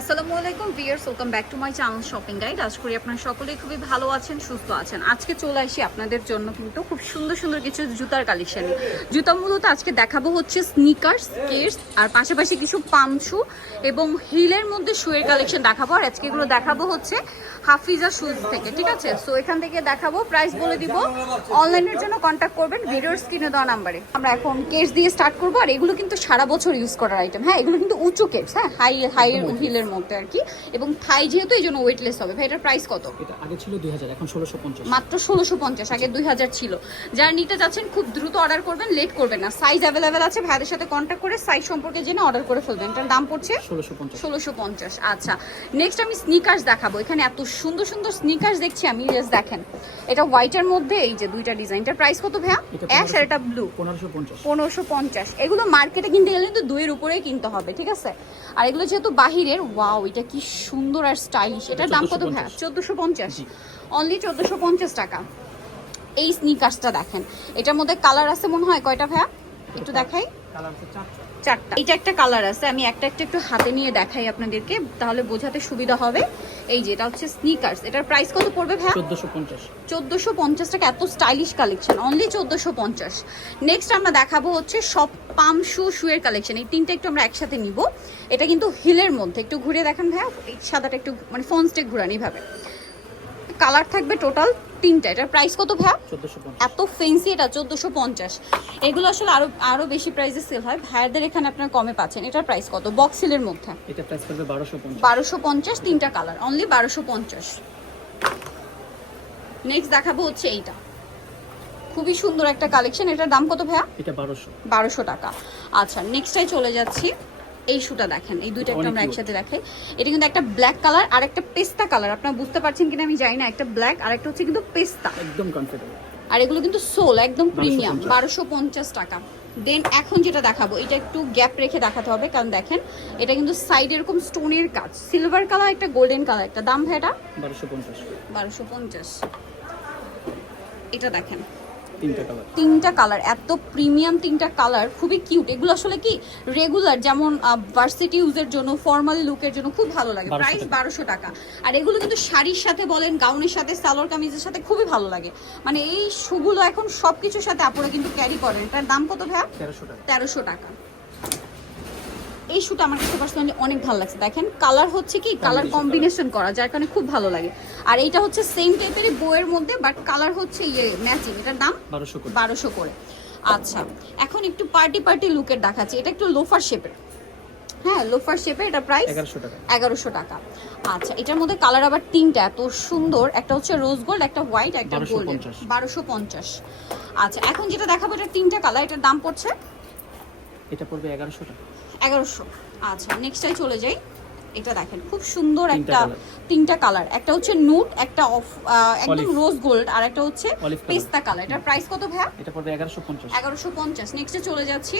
আসসালামু আলাইকুম viewers welcome back to my channel shopping guide আজ করি আপনারা সকলেই খুবই ভালো আছেন, সুস্থ আছেন। আজকে চলে আসি আপনাদের জন্য কিন্তু খুব সুন্দর সুন্দর কিছু জুতার কালেকশন জুতা মূলত আজকে দেখাবো হচ্ছে স্নিকার্স স্কেটস আর পাশাপাশি কিছু পাম শু এবং হিলের মধ্যে শুয়ের কালেকশন দেখাবো। আর আজকে এগুলো দেখাবো হচ্ছে হাফিজা শুজ থেকে ঠিক আছে? সো এখান থেকে দেখাবো প্রাইস বলে দিব। অনলাইনের জন্য কন্ট্যাক্ট করবেন ভিডিওর স্ক্রিনে দেওয়া নাম্বারে আমরা এখন কেস দিয়ে স্টার্ট করব আর এগুলো কিন্তু সারা বছর ইউজ করার আইটেম হ্যাঁ এগুলো কিন্তু উঁচু কেটস হ্যাঁ? হাই হাই হিলের মধ্যে। আর কি। এবং থাই যেহেতু এই জন্য ওয়েটলেস হবে। ভাই এটার প্রাইস কত? এটা আগে ছিল দুই হাজার এখন ষোলোশো পঞ্চাশ। মাত্র ষোলোশো পঞ্চাশ আগে দুই হাজার ছিল। যারা নিতে যাচ্ছেন খুব দ্রুত অর্ডার করবেন লেট করবেন না। সাইজ অ্যাভেলেবেল আছে ভাইদের সাথে কন্ট্যাক্ট করে সাইজ সম্পর্কে জেনে অর্ডার করে ফেলবেন। এটার দাম পড়ছে? ষোলোশো পঞ্চাশ। ষোলোশো পঞ্চাশ আচ্ছা। নেক্সট আমি স্নিকার্স দেখাবো। এখানে এত সুন্দর সুন্দর স্নিকার্স দেখছি আমি জাস্ট দেখেন। এটা হোয়াইটের মধ্যে এই যে দুইটা ডিজাইনটার প্রাইস কত ভাইয়া? অ্যাশ আর এটা ব্লু পনেরোশো পঞ্চাশ। এগুলো মার্কেটে কিনতে গেলে কিন্তু দুইয়ের উপরেই কিনতে হবে ঠিক আছে? আর এগুলো যেহেতু বাহিরের ওয়াও এটা কি সুন্দর আর স্টাইলিশ এটার দাম কত ভাইয়া? চোদ্দোশো পঞ্চাশ। অনলি চোদ্দোশো পঞ্চাশ টাকা। এই স্নিকার্সটা দেখেন। এটার মধ্যে কালার আছে মনে হয় কয়টা ভাইয়া? একটু দেখাই। কালার চারটা। চারটা। এটা একটা কালার আছে আমি একটা একটা একটু হাতে নিয়ে দেখাই আপনাদেরকে তাহলে বোঝাতে সুবিধা হবে। এই যে এটা হচ্ছে স্নিকার্স এটার প্রাইস কত পড়বে ভাইয়া? চোদ্দোশো পঞ্চাশ। চোদ্দোশো পঞ্চাশ টাকা এত স্টাইলিশ কালেকশন অনলি চোদ্দোশো পঞ্চাশ। নেক্সট আমরা দেখাবো হচ্ছে সব পাম শু শুয়ের কালেকশন এই তিনটা একটু আমরা একসাথে নিব। এটা কিন্তু হিলের মধ্যে। একটু ঘুরে দেখান ভাইয়া এই সাদাটা একটু মানে ফোন স্টেক ঘুরান এইভাবে। কালার থাকবে টোটাল তিনটা এটার প্রাইস কত চোদ্দোশো এত ফেন্সি এটা চোদ্দোশো পঞ্চাশ। এগুলো আসলে আরও আরও বেশি প্রাইসে সেল হয়। ভাইয়াদের এখানে আপনার কমে পাচ্ছেন। এটার প্রাইস কত? বক্সিলের মধ্যে? বারোশো পঞ্চাশ। বারোশো পঞ্চাশ তিনটা কালার অনলি বারোশো পঞ্চাশ। নেক্সট দেখাবো হচ্ছে এইটা। খুবই সুন্দর একটা কালেকশন এটার দাম কত ভাইয়া? এটা বারোশো। বারোশো টাকা। আচ্ছা নেক্সটাই চলে যাচ্ছি। এই শুটা দেখেন এই দুইটা একটা আমরা একসাথে দেখাই। এটা কিন্তু একটা ব্ল্যাক কালার আর একটা পেস্তা কালার আপনারা বুঝতে পারছেন কিনা আমি জানি না একটা ব্ল্যাক আর একটা হচ্ছে কিন্তু পেস্তা। একদম কমফোর্টেবল আর এগুলো কিন্তু সোল একদম প্রিমিয়াম 1250 বারোশো পঞ্চাশ টাকা। দেন এখন যেটা দেখাবো এটা একটু গ্যাপ রেখে দেখাতে হবে কারণ দেখেন এটা কিন্তু সাইড এরকম স্টোনের কাজ। সিলভার কালার একটা গোল্ডেন কালার একটা দাম ভাই এটা? বারোশো পঞ্চাশ। বারোশো পঞ্চাশ। এটা দেখেন। তিনটা কালার তিনটা কালার এত প্রিমিয়াম তিনটা কালার খুবই কিউট এগুলো আসলে কি? রেগুলার যেমন ভার্সিটি ইউজের জন্য ফর্মাল লুকের জন্য খুব ভালো লাগে। প্রাইস বারোশো টাকা। আর এগুলো কিন্তু শাড়ির সাথে বলেন গাউনের সাথে সালোয়ার কামিজের সাথে খুবই ভালো লাগে। মানে এই শুগুলো এখন সব কিছুর সাথে আপনারা কিন্তু ক্যারি করেন। এটার দাম কত ভাইয়া? তেরোশো টাকা। তেরোশো টাকা। এই শুটা আমার কাছে পার্সোনালি অনেক ভালো লাগছে। দেখেন কালার হচ্ছে কি? কালার কম্বিনেশন করা যার কারণে খুব ভালো লাগে। আর এইটা হচ্ছে সেম টাইপের বইয়ের মধ্যে বাট কালার হচ্ছে ইয়ে ম্যাচিং এটার দাম বারোশো করে। বারোশো করে। আচ্ছা এখন একটু পার্টি পার্টি লুকের দেখাচ্ছি। এটা একটু লোফার শেপের হ্যাঁ লোফার শেপে এটা প্রাইস এগারোশো টাকা। আচ্ছা এটার মধ্যে কালার আবার তিনটা এত সুন্দর। একটা হচ্ছে রোজ গোল্ড একটা হোয়াইট একটা 1250 গোল্ডেন বারোশো পঞ্চাশ। আচ্ছা এখন যেটা দেখাবো এটা তিনটা কালার এটার দাম পড়ছে? এটা পড়বে এগারোশো টাকা। এগারোশো। আচ্ছা নেক্সটাই চলে যাই। এটা দেখেন খুব সুন্দর একটা তিনটা কালার একটা হচ্ছে নুট একটা অফ একদম রোজ গোল্ড আর একটা হচ্ছে পেস্তা কালার এটার প্রাইস কত ভাইয়া? এটা পড়বে এগারোশো পঞ্চাশ। এগারোশো পঞ্চাশ। নেক্সটে চলে যাচ্ছি।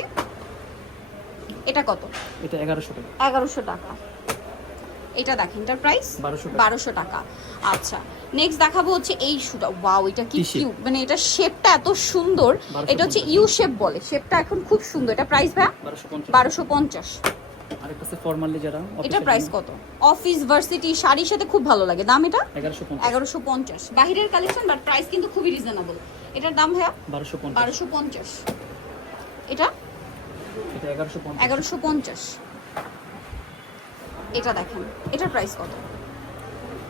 এটা কত? এটা এগারোশো টাকা। এগারোশো টাকা। এটা দেখেন এটার প্রাইস বারোশো টাকা। বারোশো টাকা। আচ্ছা নেক্সট দেখাবো হচ্ছে এই শুটা ওয়াও এটা কি। কিউট মানে এটা শেপটা এত সুন্দর। এটা হচ্ছে ইউ শেপ বলে। শেপটা এখন খুব সুন্দর। এটা প্রাইস ভাই বারোশো পঞ্চাশ। বারোশো পঞ্চাশ। আরেকটা আছে ফর্মালি যারা এটা প্রাইস কত? অফিস ভার্সিটি শাড়ির সাথে খুব ভালো লাগে। দাম এটা? এগারোশো পঞ্চাশ। এগারোশো পঞ্চাশ। বাহিরের কালেকশন বাট প্রাইস কিন্তু খুবই রিজনেবল এটার দাম ভাইয়া? বারোশো পঞ্চাশ। বারোশো পঞ্চাশ। এটা? এটা এগারোশো পঞ্চাশ। এগারোশো পঞ্চাশ। এটা দেখেন। এটার প্রাইস কত?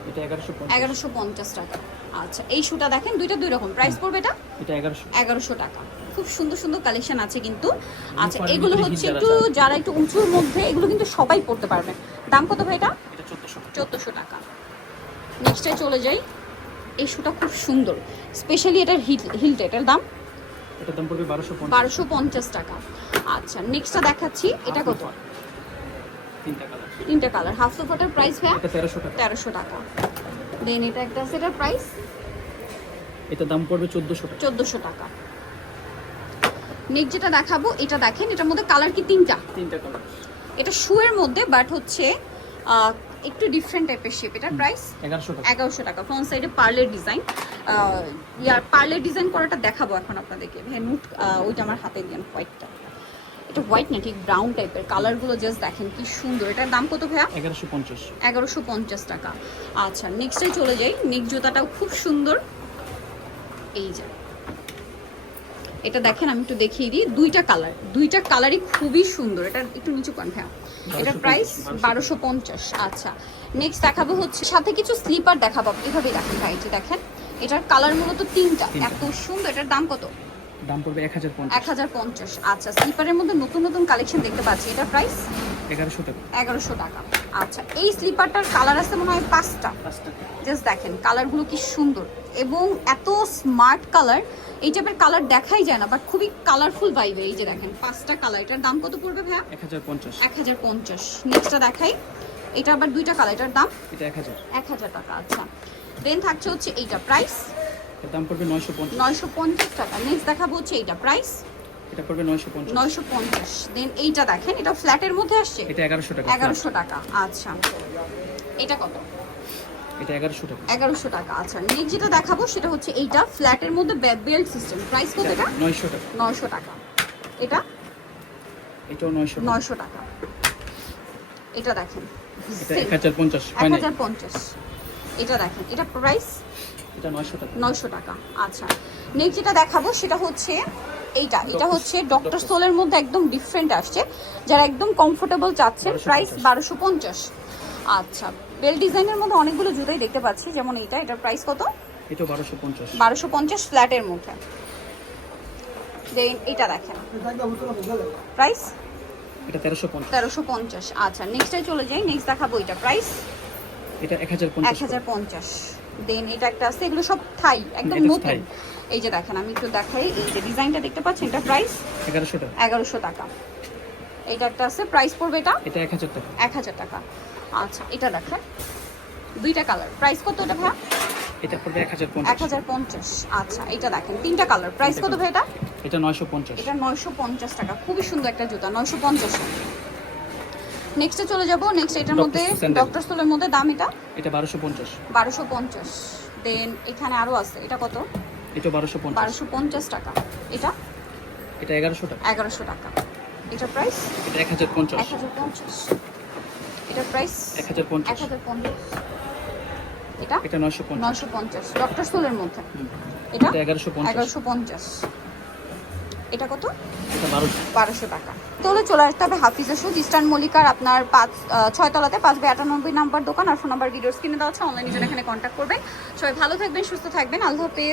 এটা এগারোশো পঞ্চাশ। এগারোশো পঞ্চাশ টাকা। আচ্ছা এই শুটা দেখেন দুইটা দুই রকম। প্রাইস পড়বে এটা? এটা এগারোশো। এগারোশো টাকা। খুব সুন্দর সুন্দর কালেকশন আছে কিন্তু। আচ্ছা এগুলো হচ্ছে একটু যারা একটু উঁচুর মধ্যে এগুলো কিন্তু সবাই পড়তে পারবে। দাম কত ভাই এটা? এটা চোদ্দোশো টাকা। নেক্সটে চলে যাই। এই শুটা খুব সুন্দর। স্পেশালি এটার হিল হিলটা এটার দাম? এটার দাম পড়বে বারোশো পঞ্চাশ। টাকা। আচ্ছা নেক্সটটা দেখাচ্ছি। এটা কত? তিনটা কালার তিনটা কালার হাফ সোফাটার প্রাইস ভাই তেরোশো টাকা। তেরোশো টাকা। দেন এটা একটা এটার প্রাইস এটার দাম পড়বে চোদ্দোশো চোদ্দোশো টাকা। নেক্সট যেটা দেখাবো এটা দেখেন এটার মধ্যে কালার কি? তিনটা। তিনটা কালার এটা শুয়ের মধ্যে বাট হচ্ছে একটু ডিফারেন্ট টাইপের শেপ এটার প্রাইস এগারোশো টাকা। এগারোশো টাকা। ফ্রন্ট সাইডে পার্লের ডিজাইন ইয়ার পার্লের ডিজাইন করাটা দেখাবো এখন আপনাদেরকে। হ্যাঁ নুট ওইটা আমার হাতে দিন হোয়াইটটা এটা হোয়াইট না ঠিক ব্রাউন টাইপের কালারগুলো জাস্ট দেখেন কি সুন্দর। এটার দাম কত ভাইয়া? এগারোশো পঞ্চাশ। এগারোশো পঞ্চাশ টাকা। আচ্ছা নেক্সটে চলে যাই। নেক জুতাটাও খুব সুন্দর। এই যে। এটা দেখেন আমি একটু দেখিয়ে দিই। দুইটা কালার দুইটা কালারই খুবই সুন্দর। এটা একটু নিচু কন হ্যাঁ। এটা প্রাইস বারোশো পঞ্চাশ। আচ্ছা। নেক্সট দেখাবো হচ্ছে সাথে কিছু স্লিপার দেখাবো এভাবেই দেখেন ভাইটি দেখেন এটার কালার মূলত তিনটা। এত সুন্দর এটার দাম কত? দাম পড়বে এক হাজার পঞ্চাশ। হাজার পঞ্চাশ আচ্ছা। স্লিপারের মধ্যে নতুন নতুন কালেকশন দেখতে পাচ্ছি। এটার প্রাইস এগারোশো টাকা। এগারোশো টাকা। আচ্ছা এই স্লিপারটার কালার আছে মনে হয় পাঁচটা। পাঁচ জাস্ট দেখেন কালারগুলো কি সুন্দর। এবং এত স্মার্ট কালার এই টাইপের কালার দেখাই যায় না বাট খুবই কালারফুল ভাইবের এই যে দেখেন পাঁচটা কালার এটার দাম কত পড়বে ভাইয়া? এক হাজার পঞ্চাশ। এক হাজার পঞ্চাশ। নেক্সটটা দেখাই। এটা আবার দুইটা কালার এটার দাম? এটা এক হাজার। এক হাজার টাকা আচ্ছা। দেন থাকছে হচ্ছে এইটা প্রাইস এর দাম পড়বে নয়শো পঞ্চাশ। নয়শো পঞ্চাশ টাকা। নেক্সট দেখাবো হচ্ছে এইটা প্রাইস এটা পড়বে নয়শো পঞ্চাশ। নয়শো পঞ্চাশ। দেন এইটা দেখেন এটা ফ্ল্যাটের মধ্যে আসছে? এটা এগারোশো টাকা এগারোশো টাকা আচ্ছা। এটা কত? এটা এগারোশো টাকা। এগারোশো টাকা আচ্ছা। নেক্সট যেটা দেখাবো সেটা হচ্ছে এইটা ফ্ল্যাটের মধ্যে বেল্ট সিস্টেম প্রাইস কত এটা? নয়শো টাকা। নয়শো টাকা। এটা? এটাও নয়শো টাকা। নয়শো টাকা। এটা দেখেন। এটা এক হাজার পঞ্চাশ। এক ফাইনাল হাজার পঞ্চাশ। এটা দেখেন এটা প্রাইস এটা নয়শো টাকা। নয়শো টাকা আচ্ছা। নেক্সট যেটা দেখাবো সেটা হচ্ছে এইটা এটা হচ্ছে ডক্টর. সোলের মধ্যে একদম ডিফারেন্ট আসছে যারা একদম কমফোর্টেবল চাচ্ছেন প্রাইস বারোশো পঞ্চাশ। আচ্ছা বেল ডিজাইনের মধ্যে অনেকগুলো জুতাই দেখতে পাচ্ছি যেমন এইটা এটার প্রাইস কত? এটাও বারোশো পঞ্চাশ। বারোশো পঞ্চাশ ফ্ল্যাটের মধ্যে। দেন এটা দেখেন। প্রাইস এটা তেরোশো পঞ্চাশ। তেরোশো পঞ্চাশ। আচ্ছা নেক্সটে চলে যাই নেক্সট দেখাবো এটা প্রাইস এটা এক হাজার পঞ্চাশ। দেন এটা একটা আছে এগুলো সব থাই একদম এটা নতুন। এই যে দেখেন আমি একটু দেখাই এই যে ডিজাইনটা দেখতে পাচ্ছেন এটা প্রাইস এগারোশো টাকা। এগারোশো টাকা। এইটা একটা আছে প্রাইস পড়বে এটা? এটা এক হাজার টাকা। এক হাজার টাকা। আচ্ছা এটা দেখেন দুইটা কালার প্রাইস কত এটা ভাই এটা পড়বে এক হাজার এক পঞ্চাশ হাজার পঞ্চাশ। আচ্ছা এটা দেখেন তিনটা কালার প্রাইস কত ভাই এটা? এটা নয়শো পঞ্চাশ। এটা নয়শো পঞ্চাশ টাকা। খুবই সুন্দর একটা জুতা নয়শো পঞ্চাশ। নেক্সটে চলে যাব। নেক্সট এটার মধ্যে। ডক্টর স্টোলের মধ্যে দাম এটা? এটা বারোশো পঞ্চাশ। বারোশো পঞ্চাশ। দেন এখানে আরও আছে এটা কত? এটা বারোশো পঞ্চাশ। বারোশো পঞ্চাশ টাকা। এটা? এটা এগারোশো টাকা। এগারোশো টাকা। এটা প্রাইস এটা এক হাজার পঞ্চাশ। এক হাজার পঞ্চাশ। এটা প্রাইস এক হাজার এক পঞ্চাশ হাজার পঞ্চাশ। এটা? এটা নয়শো পঞ্চাশ। নয়শো পঞ্চাশ। ডক্টর স্টোলের মধ্যে। এটা? এটা এগারোশো পঞ্চাশ। এগারোশো পঞ্চাশ। এটা কত? এটা বারোশো। টাকা। তাহলে চলে আসতে হবে হাফিজা শুজ ইস্টার্ন মল্লিকার আপনার পাঁচ আহ, ছয়তলাতে পাঁচ বাই আটানব্বই নাম্বার দোকান। আর ফোন নাম্বার ভিডিওস কিনে দেওয়া আছে। অনলাইনে জন্য এখানে কন্ট্যাক্ট করবেন। সবাই ভালো থাকবেন সুস্থ থাকবেন। আল্লাহ হাফেজ।